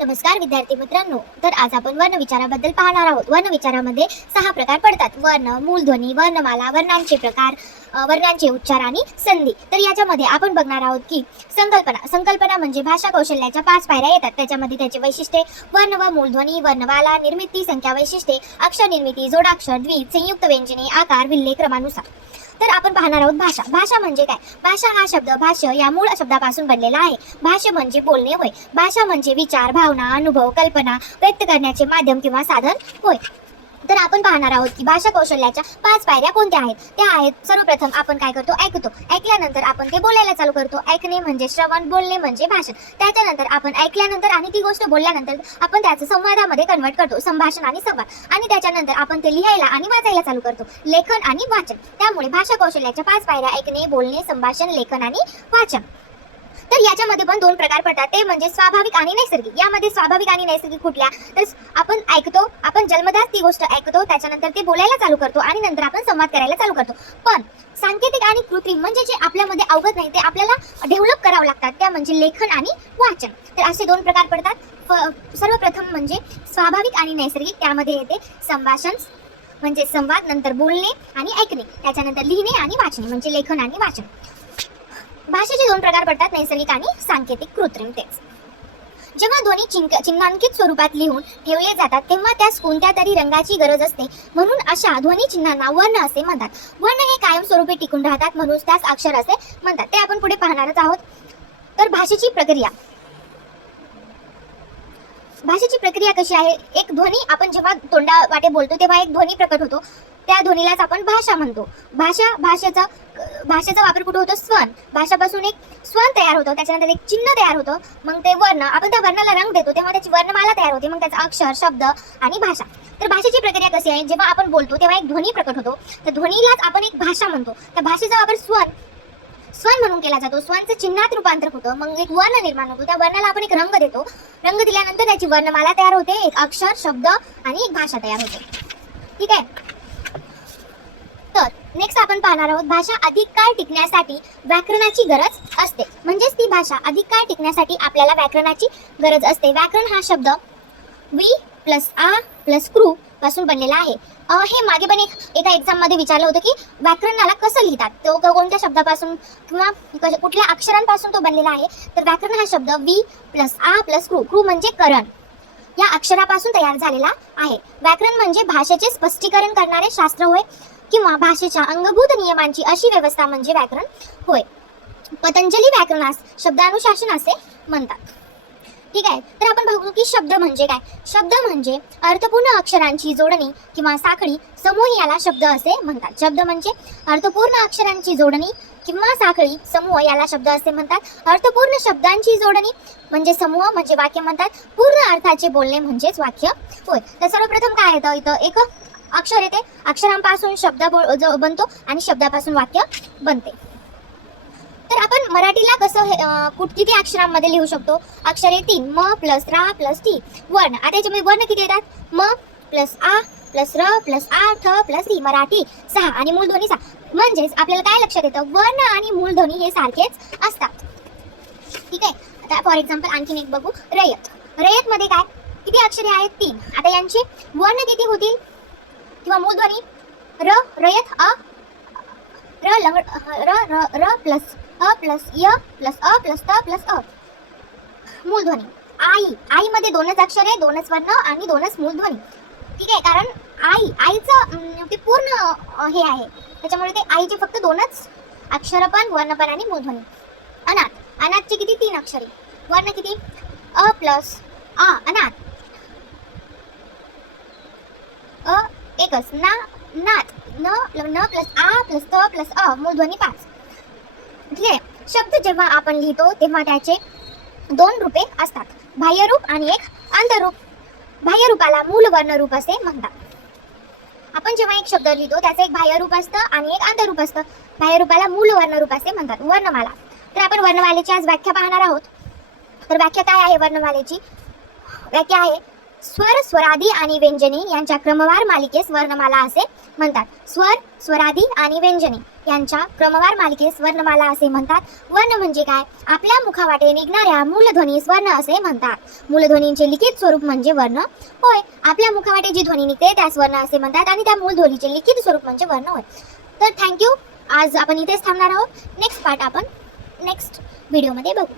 नमस्कार विद्यार्थी मित्रांनो, तर आज आपण वर्ण विचाराबद्दल पाहणार आहोत। वर्ण विचारामध्ये 6 प्रकार पडतात: वर्ण, मूलध्वनी, वर्णमाला, वर्णांचे प्रकार, वर्णांचे उच्चार आणि संधी। तर याच्यामध्ये आपण बघणार आहोत की संकल्पना म्हणजे भाषा कौशल्याच्या 5 पायऱ्या येतात। त्याच्यामध्ये त्याचे वैशिष्ट्ये: वर्ण व मूलध्वनी, वर्णमाला, निर्मिती, संख्या, वैशिष्ट्ये, अक्षर निर्मिती, जोडाक्षर, द्वित, संयुक्त व्यंजने, आकार, विल्हे क्रमानुसार। तर आपण पाहणार आहोत भाषा। भाषा म्हणजे काय? भाषा हा शब्द भाष्य या मूळ शब्दापासून बनलेला आहे। भाष्य म्हणजे बोलणे होय। भाषा म्हणजे विचार, भावना, अनुभव, कल्पना व्यक्त करण्याचे माध्यम किंवा साधन होय। तर आपण पाहणार आहोत की भाषा कौशल्याच्या 5 पायऱ्या कोणत्या आहेत। त्या आहेत: सर्वप्रथम आपण काय करतो? ऐकतो। ऐकल्यानंतर आपण ते बोलायला चालू करतो। ऐकणे म्हणजे श्रवण, बोलणे म्हणजे भाषण। त्याच्यानंतर आपण ऐकल्यानंतर आणि ती गोष्ट बोलल्यानंतर आपण त्याचं संवादामध्ये कन्वर्ट करतो, संभाषण आणि संवाद। आणि त्याच्यानंतर आपण ते लिहायला आणि वाचायला चालू करतो, लेखन आणि वाचन। त्यामुळे भाषा कौशल्याच्या 5 पायऱ्या: ऐकणे, बोलणे, संभाषण, लेखन आणि वाचन। तर याच्यामध्ये पण 2 प्रकार पडतात, ते म्हणजे स्वाभाविक आणि नैसर्गिक। यामध्ये स्वाभाविक आणि नैसर्गिक कुठल्या? तर आपण ऐकतो, आपण जन्मतःच ती गोष्ट ऐकतो, त्याच्यानंतर ते बोलायला चालू करतो आणि नंतर आपण संवाद करायला चालू करतो। पण सांकेतिक आणि कृत्रिम म्हणजे जे आपल्यामध्ये अवगत नाही ते आपल्याला डेव्हलप करावं लागतात, त्या म्हणजे लेखन आणि वाचन। तर असे 2 प्रकार पडतात। सर्वप्रथम म्हणजे स्वाभाविक आणि नैसर्गिक, त्यामध्ये येते संभाषण म्हणजे संवाद, नंतर बोलणे आणि ऐकणे, त्याच्यानंतर लिहिणे आणि वाचणे म्हणजे लेखन आणि वाचन। भाषेचे 2 प्रकार पडतात, नैसर्गिक आणि सांकेतिक कृत्रिम। तेच जेव्हा ध्वनी चिन्हांकित स्वरूपात लिहून ठेवले जातात तेव्हा त्यास कोणत्या तरी रंगाची गरज असते, म्हणून अशा ध्वनी चिन्हांना वर्ण असे म्हणतात। वर्ण हे कायमस्वरूपी टिकून राहतात, म्हणून त्यास अक्षर असे म्हणतात। ते आपण पुढे पाहणारच आहोत। तर भाषेची प्रक्रिया कशी आहे? एक ध्वनी आपण जेव्हा तोंडा वाटे बोलतो तेव्हा एक ध्वनी प्रकट होतो, त्या ध्वनीलाच आपण भाषा म्हणतो। भाषेचा वापर कुठे होतो? स्वन। भाषापासून एक स्वन तयार होतो, त्याच्यानंतर एक चिन्ह तयार होतं, मग ते वर्ण, आपण त्या वर्णाला रंग देतो तेव्हा त्याची वर्णमाला तयार होते, मग त्याचा अक्षर, शब्द आणि भाषा। तर भाषेची प्रक्रिया कशी आहे? जेव्हा आपण बोलतो तेव्हा एक ध्वनी प्रकट होतो, त्या ध्वनीलाच आपण एक भाषा म्हणतो। त्या भाषेचा वापर स्वन म्हणून केला जातो, स्वनचं चिन्हात रूपांतर होतं, मग एक वर्ण निर्माण होतो, त्या वर्णाला आपण एक रंग देतो, रंग दिल्यानंतर त्याची वर्णमाला तयार होते, एक अक्षर, शब्द आणि एक भाषा तयार होते। ठीक आहे। तर नेक्स्ट आपण पाहणार आहोत, भाषा अधिक काळ टिकण्यासाठी व्याकरणाची गरज असते। म्हणजेच ती भाषा अधिक काळ टिकण्यासाठी आपल्याला व्याकरणाची गरज असते। व्याकरण हा शब्द वी प्लस आ प्लस कृ पासून बनलेला आहे। हे मागे पण एका एक्झाम मध्ये विचारलं होतं की व्याकरणाला कसं लिहितात, तो कोणत्या शब्दापासून किंवा कुठल्या अक्षरांपासून तो बनलेला आहे। तर व्याकरण हा शब्द वी प्लस आ प्लस कृ म्हणजे करण या अक्षरापासून तयार झालेला आहे। व्याकरण म्हणजे भाषेचे स्पष्टीकरण करणारे शास्त्र होय, किंवा भाषेच्या अंगभूत नियमांची अशी व्यवस्था म्हणजे व्याकरण होय। पतंजली व्याकरणास शब्दानुशासन असे म्हणतात। ठीक आहे। तर आपण बघू की शब्द म्हणजे काय? शब्द म्हणजे अर्थपूर्ण अक्षरांची जोडणी किंवा साखळी, समूह याला शब्द असे म्हणतात। शब्द म्हणजे अर्थपूर्ण अक्षरांची जोडणी किंवा साखळी, समूह याला शब्द असे म्हणतात। अर्थपूर्ण शब्दांची जोडणी म्हणजे समूह म्हणजे वाक्य म्हणतात। पूर्ण अर्थाचे बोलणे म्हणजेच वाक्य होय। तर सर्वप्रथम काय येतं? इथं एक अक्षर येते, अक्षरांपासून शब्द बनतो आणि शब्दापासून वाक्य बनते। तर आपण मराठीला कसं किती अक्षरांमध्ये लिहू शकतो? अक्षरे 3, म प्लस रा प्लस टी। वर्ण, आता याच्यामध्ये वर्ण किती येतात? म प्लस आ प्लस र प्लस आ ठ प्लस टी, मराठी 6 आणि मूलध्वनी 6। म्हणजेच आपल्याला काय लक्षात येतं? वर्ण आणि मूलध्वनी हे सारखेच असतात। ठीक आहे। आता फॉर एक्झाम्पल आणखीन एक बघू, रयत। रयत मध्ये काय किती अक्षरे आहेत? 3। आता यांचे वर्ण किती होतील किंवा मूलध्वनी? र रयत अ, र लंग र प्लस अ प्लस य प्लस अ प्लस त प्लस अ। मूलध्वनी आई मध्ये 2च अक्षरे, 2च वर्ण आणि 2च मूलध्वनी। ठीक आहे, कारण आईचं ते पूर्ण हे आहे, त्याच्यामुळे ते आईचे फक्त 2च अक्षर पण, वर्ण पण आणि मूलध्वनी। अनाथचे किती? 3 अक्षरे, वर्ण किती? अ प्लस आ, अनाथ। एकच नाथ, न प्लस आ प्लस त प्लस अ, मूलध्वनी 5। ठीक आहे। शब्द जेव्हा आपण लिहितो तेव्हा त्याचे 2 रूपे असतात, बाह्यरूप आणि एक अंतरूप। बाह्यरूपाला मूल वर्णरूप असे म्हणतात। आपण जेव्हा एक शब्द लिहितो त्याचं एक बाह्यरूप असतं आणि एक अंतरूप असतं, बाह्यरूपाला मूल वर्णरूप असे म्हणतात। वर्णमाला, तर आपण वर्णमालेची आज व्याख्या पाहणार आहोत। तर व्याख्या काय आहे? वर्णमालेची व्याख्या आहे, स्वर, स्वरादी आणि व्यंजने यांच्या क्रमवार मालिकेस वर्णमाला असे म्हणतात. स्वर, स्वरादी आणि व्यंजने यांच्या क्रमवार मालिकेस वर्णमाला असे म्हणतात. वर्ण म्हणजे काय? आपल्या मुखावाटे निघणाऱ्या मूलध्वनीस वर्ण असे म्हणतात. मूलध्वनींचे लिखित स्वरूप म्हणजे वर्ण होय. आपल्या मुखावाटे जी ध्वनी निघते त्यास वर्ण असे म्हणतात आणि त्या मूळ ध्वनीचे लिखित स्वरूप म्हणजे वर्ण होय. तर थँक्यू. आज आपण इथेच थांबणार आहोत. नेक्स्ट पार्ट आपण नेक्स्ट व्हिडिओमध्ये बघू.